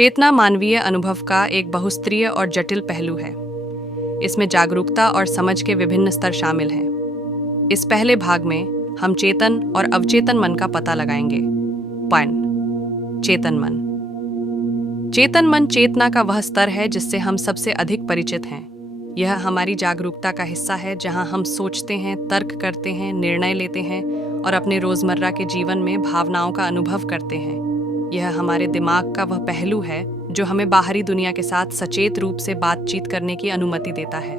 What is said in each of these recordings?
चेतना मानवीय अनुभव का एक बहुस्तरीय और जटिल पहलू है। इसमें जागरूकता और समझ के विभिन्न स्तर शामिल हैं। इस पहले भाग में हम चेतन और अवचेतन मन का पता लगाएंगे। चेतन मन। चेतन मन चेतना का वह स्तर है जिससे हम सबसे अधिक परिचित हैं। यह हमारी जागरूकता का हिस्सा है, जहां हम सोचते हैं, तर्क करते हैं, निर्णय लेते हैं और अपने रोजमर्रा के जीवन में भावनाओं का अनुभव करते हैं। यह हमारे दिमाग का वह पहलू है जो हमें बाहरी दुनिया के साथ सचेत रूप से बातचीत करने की अनुमति देता है।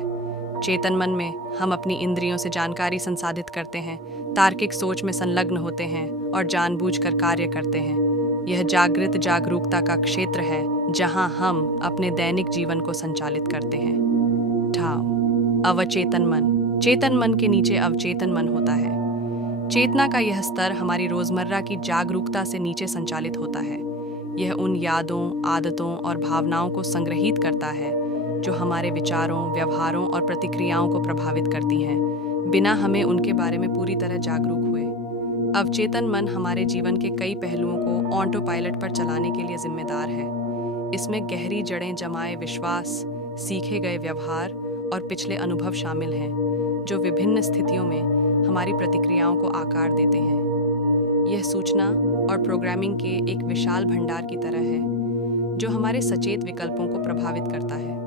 चेतन मन में हम अपनी इंद्रियों से जानकारी संसाधित करते हैं, तार्किक सोच में संलग्न होते हैं और जानबूझकर कार्य करते हैं। यह जागृत जागरूकता का क्षेत्र है जहां हम अपने दैनिक जीवन को संचालित करते हैं। अवचेतन मन। चेतन मन के नीचे अवचेतन मन होता है। चेतना का यह स्तर हमारी रोजमर्रा की जागरूकता से नीचे संचालित होता है। यह उन यादों, आदतों और भावनाओं को संग्रहित करता है जो हमारे विचारों, व्यवहारों और प्रतिक्रियाओं को प्रभावित करती हैं, बिना हमें उनके बारे में पूरी तरह जागरूक हुए। अवचेतन मन हमारे जीवन के कई पहलुओं को ऑटो पायलट पर चलाने के लिए जिम्मेदार है। इसमें गहरी जड़ें जमाए विश्वास, सीखे गए व्यवहार और पिछले अनुभव शामिल हैं, जो विभिन्न स्थितियों में हमारी प्रतिक्रियाओं को आकार देते हैं। यह सूचना और प्रोग्रामिंग के एक विशाल भंडार की तरह है, जो हमारे सचेत विकल्पों को प्रभावित करता है।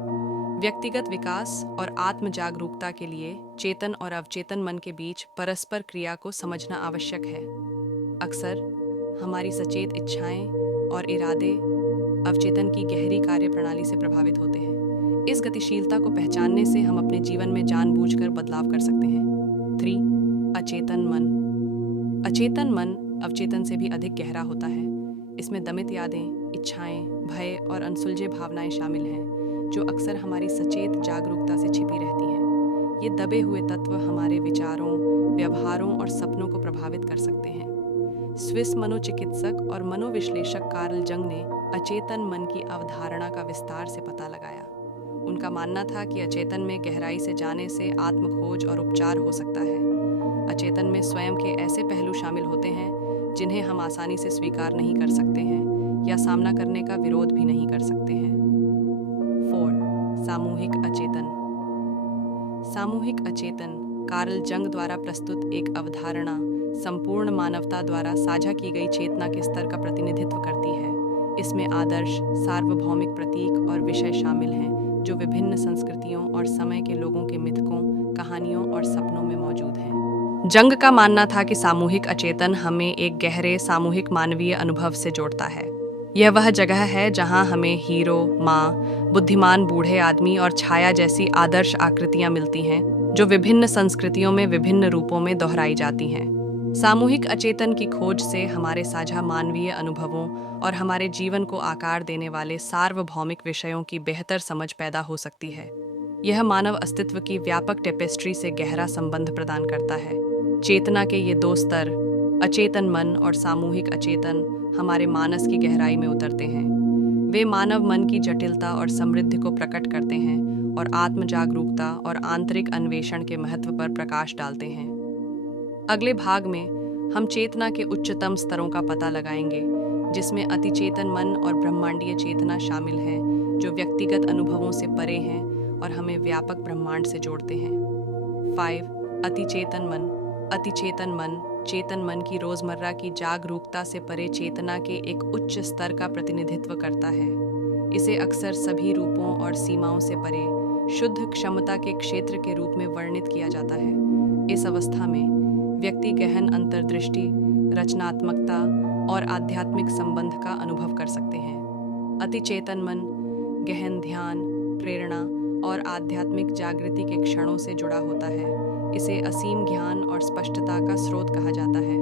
व्यक्तिगत विकास और आत्म जागरूकता के लिए चेतन और अवचेतन मन के बीच परस्पर क्रिया को समझना आवश्यक है। अक्सर हमारी सचेत इच्छाएं और इरादे अवचेतन की गहरी कार्यप्रणाली से प्रभावित होते हैं। इस गतिशीलता को पहचानने से हम अपने जीवन में जानबूझकर बदलाव कर सकते हैं। अचेतन मन। अचेतन मन अवचेतन से भी अधिक गहरा होता है। इसमें दमित यादें, इच्छाएं, भय और अनसुलझे भावनाएं शामिल हैं, जो अक्सर हमारी सचेत जागरूकता से छिपी रहती हैं। ये दबे हुए तत्व हमारे विचारों, व्यवहारों और सपनों को प्रभावित कर सकते हैं। स्विस मनोचिकित्सक और मनोविश्लेषक कार्ल जंग ने अचेतन मन की अवधारणा का विस्तार से पता लगाया। उनका मानना था कि अचेतन में गहराई से जाने से आत्मखोज और उपचार हो सकता है। अचेतन में स्वयं के ऐसे पहलू शामिल होते हैं जिन्हें हम आसानी से स्वीकार नहीं कर सकते हैं या सामना करने का विरोध भी नहीं कर सकते हैं। सामूहिक अचेतन। सामूहिक अचेतन कार्ल जंग द्वारा प्रस्तुत एक अवधारणा संपूर्ण मानवता द्वारा साझा की गई चेतना के स्तर का प्रतिनिधित्व करती है। इसमें आदर्श, सार्वभौमिक प्रतीक और विषय शामिल हैं, जो विभिन्न संस्कृतियों और समय के लोगों के मिथकों, कहानियों और सपनों में मौजूद हैं। जंग का मानना था कि सामूहिक अचेतन हमें एक गहरे सामूहिक मानवीय अनुभव से जोड़ता है। यह वह जगह है जहां हमें हीरो, माँ, बुद्धिमान बूढ़े आदमी और छाया जैसी आदर्श आकृतियां मिलती हैं, जो विभिन्न संस्कृतियों में विभिन्न रूपों में दोहराई जाती हैं। सामूहिक अचेतन की खोज से हमारे साझा मानवीय अनुभवों और हमारे जीवन को आकार देने वाले सार्वभौमिक विषयों की बेहतर समझ पैदा हो सकती है। यह मानव अस्तित्व की व्यापक टेपेस्ट्री से गहरा संबंध प्रदान करता है। चेतना के ये दो स्तर, अचेतन मन और सामूहिक अचेतन, हमारे मानस की गहराई में उतरते हैं। वे मानव मन की जटिलता और समृद्धि को प्रकट करते हैं और आत्म जागरूकता और आंतरिक अन्वेषण के महत्व पर प्रकाश डालते हैं। अगले भाग में हम चेतना के उच्चतम स्तरों का पता लगाएंगे, जिसमें अतिचेतन मन और ब्रह्मांडीय चेतना शामिल है, जो व्यक्तिगत अनुभवों से परे हैं और हमें व्यापक ब्रह्मांड से जोड़ते हैं। अतिचेतन मन। अतिचेतन मन चेतन मन की रोजमर्रा की जागरूकता से परे चेतना के एक उच्च स्तर का प्रतिनिधित्व करता है। इसे अक्सर सभी रूपों और सीमाओं से परे शुद्ध क्षमता के क्षेत्र के रूप में वर्णित किया जाता है। इस अवस्था में व्यक्ति गहन अंतर्दृष्टि, रचनात्मकता और आध्यात्मिक संबंध का अनुभव कर सकते हैं। अतिचेतन मन गहन ध्यान, प्रेरणा और आध्यात्मिक जागृति के क्षणों से जुड़ा होता है। इसे असीम ज्ञान और स्पष्टता का स्रोत कहा जाता है।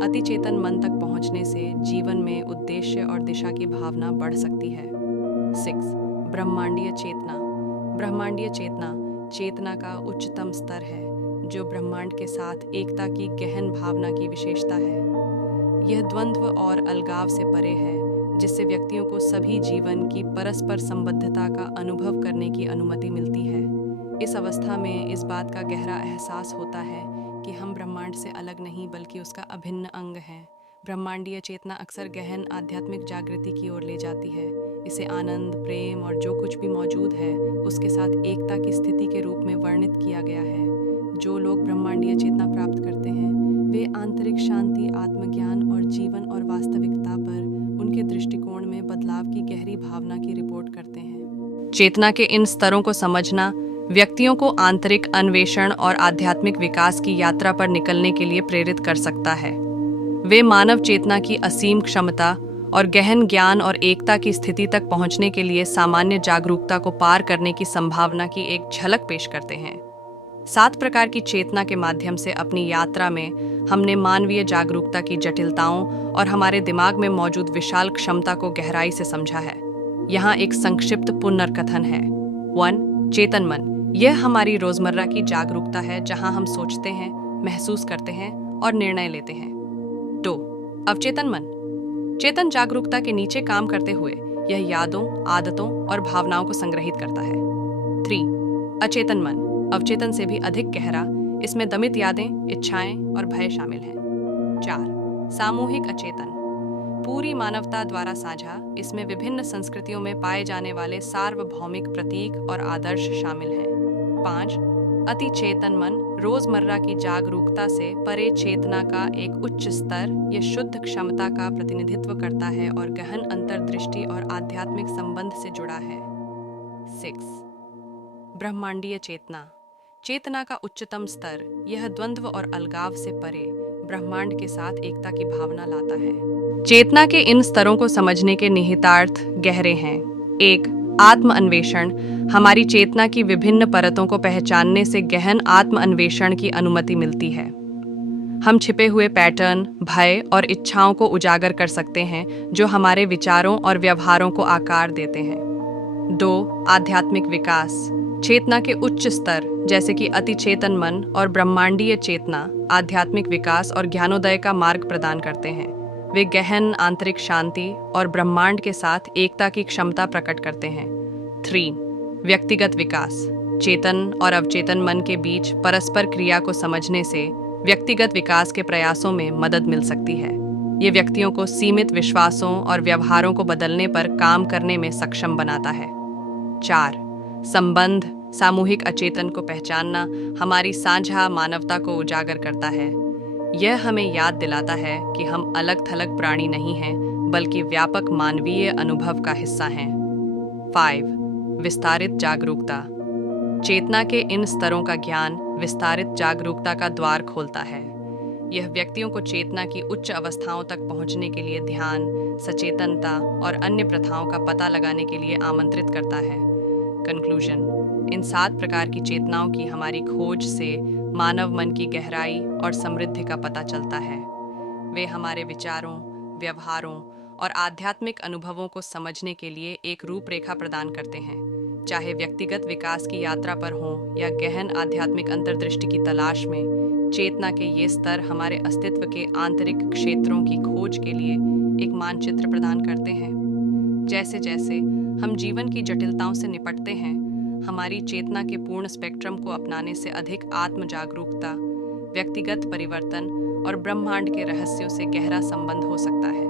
अतिचेतन मन तक पहुंचने से जीवन में उद्देश्य और दिशा की भावना बढ़ सकती है। ब्रह्मांडीय चेतना। ब्रह्मांडीय चेतना चेतना का उच्चतम स्तर है, जो ब्रह्मांड के साथ एकता की गहन भावना की विशेषता है। यह द्वंद्व और अलगाव से परे है, जिससे व्यक्तियों को सभी जीवन की परस्पर संबद्धता का अनुभव करने की अनुमति मिलती है। इस अवस्था में इस बात का गहरा एहसास होता है कि हम ब्रह्मांड से अलग नहीं बल्कि उसका अभिन्न अंग हैं। ब्रह्मांडीय चेतना अक्सर गहन आध्यात्मिक जागृति की ओर ले जाती है। इसे आनंद, प्रेम और जो कुछ भी मौजूद है उसके साथ एकता की स्थिति के रूप में वर्णित किया गया है। जो लोग ब्रह्मांडीय चेतना प्राप्त करते हैं वे आंतरिक शांति, आत्मज्ञान और जीवन और वास्तविकता पर उनके दृष्टिकोण में बदलाव की गहरी भावना की रिपोर्ट करते हैं। चेतना के इन स्तरों को समझना व्यक्तियों को आंतरिक अन्वेषण और आध्यात्मिक विकास की यात्रा पर निकलने के लिए प्रेरित कर सकता है। वे मानव चेतना की असीम क्षमता और गहन ज्ञान और एकता की स्थिति तक पहुंचने के लिए सामान्य जागरूकता को पार करने की संभावना की एक झलक पेश करते हैं। 7 प्रकार की चेतना के माध्यम से अपनी यात्रा में हमने मानवीय जागरूकता की जटिलताओं और हमारे दिमाग में मौजूद विशाल क्षमता को गहराई से समझा है। यहाँ एक संक्षिप्त पुनर्कथन है। 1. चेतन मन। यह हमारी रोजमर्रा की जागरूकता है जहाँ हम सोचते हैं, महसूस करते हैं और निर्णय लेते हैं। 2. अवचेतन मन। चेतन जागरूकता के नीचे काम करते हुए यह यादों, आदतों और भावनाओं को संग्रहित करता है। 3. अचेतन मन। अवचेतन से भी अधिक गहरा, इसमें दमित यादें, इच्छाएं और भय शामिल हैं। 4. सामूहिक अचेतन। पूरी मानवता द्वारा साझा, इसमें विभिन्न संस्कृतियों में पाए जाने वाले सार्वभौमिक प्रतीक और आदर्श शामिल हैं। 5. अति चेतन मन। रोजमर्रा की जागरूकता से परे चेतना का एक उच्च स्तर, यह शुद्ध क्षमता का प्रतिनिधित्व करता है और गहन अंतर्दृष्टि और आध्यात्मिक संबंध से जुड़ा है। 6. ब्रह्मांडीय चेतना। चेतना का उच्चतम स्तर, यह द्वंद्व और अलगाव से परे ब्रह्मांड के साथ एकता की भावना लाता है। चेतना के इन स्तरों को समझने के निहितार्थ गहरे हैं। 1. आत्म अन्वेषण। हमारी चेतना की विभिन्न परतों को पहचानने से गहन आत्म अन्वेषण की अनुमति मिलती है। हम छिपे हुए पैटर्न, भय और इच्छाओं को उजागर कर सकते हैं जो हमारे विचारों और व्यवहारों को आकार देते हैं। 2. आध्यात्मिक विकास। चेतना के उच्च स्तर जैसे कि अति चेतन मन और ब्रह्मांडीय चेतना आध्यात्मिक विकास और ज्ञानोदय का मार्ग प्रदान करते हैं। वे गहन आंतरिक शांति और ब्रह्मांड के साथ एकता की क्षमता प्रकट करते हैं। 3. व्यक्तिगत विकास। चेतन और अवचेतन मन के बीच परस्पर क्रिया को समझने से व्यक्तिगत विकास के प्रयासों में मदद मिल सकती है। ये व्यक्तियों को सीमित विश्वासों और व्यवहारों को बदलने पर काम करने में सक्षम बनाता है। 4. संबंध। सामूहिक अचेतन को पहचानना हमारी साझा मानवता को उजागर करता है। यह हमें याद दिलाता है कि हम अलग-थलग प्राणी नहीं हैं, बल्कि व्यापक मानवीय अनुभव का हिस्सा हैं। 5. विस्तारित जागरूकता। चेतना के इन स्तरों का ज्ञान विस्तारित जागरूकता का द्वार खोलता है। यह व्यक्तियों को चेतना की उच्च अवस्थाओं तक पहुंचने के लिए ध्यान, सचेतनता और अन्य प्रथाओं का पता लगाने के लिए आमंत्रित करता है। कंक्लूजन। इन 7 प्रकार की चेतनाओं की हमारी खोज से मानव मन की गहराई और समृद्धि का पता चलता है। वे हमारे विचारों, व्यवहारों और आध्यात्मिक अनुभवों को समझने के लिए एक रूपरेखा प्रदान करते हैं। चाहे व्यक्तिगत विकास की यात्रा पर हों या गहन आध्यात्मिक अंतर्दृष्टि की तलाश में, चेतना के ये स्तर हमारे अस्तित्व के आंतरिक क्षेत्रों की खोज के लिए एक मानचित्र प्रदान करते हैं। जैसे जैसे हम जीवन की जटिलताओं से निपटते हैं, हमारी चेतना के पूर्ण स्पेक्ट्रम को अपनाने से अधिक आत्म जागरूकता, व्यक्तिगत परिवर्तन और ब्रह्मांड के रहस्यों से गहरा संबंध हो सकता है।